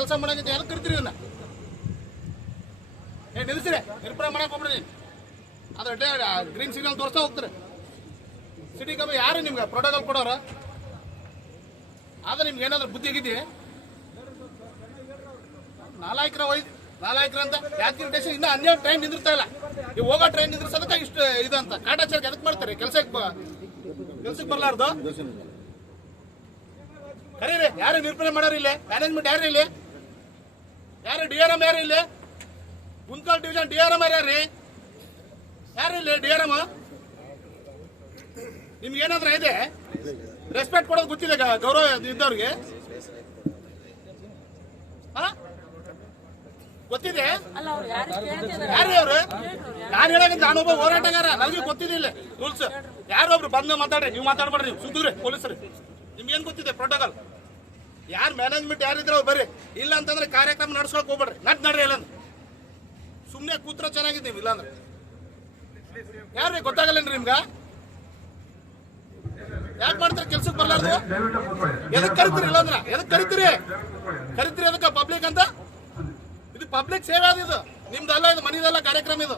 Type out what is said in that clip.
ಕೆಲಸ ಮಾಡಂಗಿದ್ದೆ ಎದಕ್ಕೆ ಕರಿತೀರಿ ಇವನ್ನ ಏ ನಿಲ್ಸಿರಿ ನಿರ್ಪರ ಮಾಡಕ್ ಹೋಗ್ಬಿಡ್ರಿ ಗ್ರೀನ್ ಸಿಗ್ನಲ್ ತೋರಿಸ್ತಾ ಹೋಗ್ತಾರೆ. ಸಿಟಿ ಕಮ್ಮಿ ಯಾರು ನಿಮ್ಗೆ ಪ್ರೋಟೋಕಾಲ್ ಕೊಡೋರು? ಆದ್ರೆ ನಿಮ್ಗೆ ಏನಾದ್ರು ಬುದ್ಧಿ ಆಗಿದೆಯೇ? ನಾಲ್ಕರ ವೈ ನಾಲ್ಕರ ಅಂತ. ಯಾದಗಿರಿ ಸ್ಟೇಷನ್ ಇನ್ನೂ ಹನ್ನೆರಡು ಟ್ರೈನ್ ನಿಂದಿರ್ತಾ ಇಲ್ಲ. ಈ ಹೋಗೋ ಟ್ರೈನ್ ನಿಂದ್ರಿಸೋದಕ್ಕೆ ಇಷ್ಟು ಇದಂತ ಕಾಟಾಚಾರಕ್ಕೆ ಎದಕ್ಕೆ ಮಾಡ್ತಾರೆ? ಕೆಲಸಕ್ಕೆ ಕೆಲ್ಸಕ್ಕೆ ಬರಲಾರ್ದು? ಕರೀರಿ. ಯಾರು ನಿರ್ಪಣೆ ಮಾಡೋರು ಇಲ್ಲಿ? ಮ್ಯಾನೇಜ್ಮೆಂಟ್ ಯಾರು ಇಲ್ಲಿ? ಯಾರು ಡಿ ಆರ್ ಎಂ ಯಾರು ಇಲ್ಲಿ? Kuntal division D R M ಯಾರು ಯಾರು? ಇಲ್ಲಿ ಡಿ ಆರ್ ಎಂ? ನಿಮ್ಗೆ ಏನಾದ್ರೂ ಇದೆ? ರೆಸ್ಪೆಕ್ಟ್ ಕೊಡೋದು ಗೊತ್ತಿದೆ ಗೌರವ ಇದ್ದವ್ರಿಗೆ. ಗೊತ್ತಿದೆ? ಅಲ್ಲ ಅವ್ರು ಯಾರು ಅವ್ರು ನಾನು ಹೇಳಕ್ಕೆ ನಾನೊಬ್ಬ ಹೋರಾಟಗಾರ. ನನಗೆ ಗೊತ್ತಿದೆ ರೂಲ್ಸ್. ಯಾರೊಬ್ರು ಒಬ್ರು ಬಂದು ಮಾತಾಡ್ರಿ ನೀವು ಮಾತಾಡ್ಬೇಡ್ರಿ ನೀವು ಸುದ್ದಿರಿ ಪೊಲೀಸರು. ನಿಮ್ಗೆ ಏನ್ ಗೊತ್ತಿದೆ? ಪ್ರೋಟೋಕಾಲ್ ಯಾರು ಮ್ಯಾನೇಜ್ಮೆಂಟ್ ಯಾರಿದ್ರೆ ಅವ್ರು ಬರ್ರಿ. ಇಲ್ಲ ಅಂತಂದ್ರೆ ಕಾರ್ಯಕ್ರಮ ನಡ್ಸ್ಕೊಳಕ್ ಹೋಗ್ಬೇಡ್ರಿ. ನಟ್ ನಡ್ರಿ ಇಲ್ಲ ಸುಮ್ಮನೆ ಕೂತ್ರ ಚೆನ್ನಾಗಿದ್ದೀವಿ ಇಲ್ಲಾಂದ್ರೆ. ಯಾರ್ರಿ? ಗೊತ್ತಾಗಲ್ಲೇನ್ರಿ ನಿಮ್ಗ? ಯಾಕೆ ಮಾಡ್ತಾರೆ? ಕೆಲ್ಸಕ್ಕೆ ಬರ್ಲಾರ್ದು? ಎದಕ್ ಕರಿತೀರಿ ಇಲ್ಲಾಂದ್ರ? ಎದಕ್ ಕರಿತೀರಿ? ಕರಿತೀರಿ ಅದಕ್ಕ ಪಬ್ಲಿಕ್ ಅಂತ? ಇದು ಪಬ್ಲಿಕ್ ಸೇವೆ ಅದು, ಇದು. ನಿಮ್ದಲ್ಲ, ಇದು ಮನಿದಲ್ಲ ಕಾರ್ಯಕ್ರಮ ಇದು.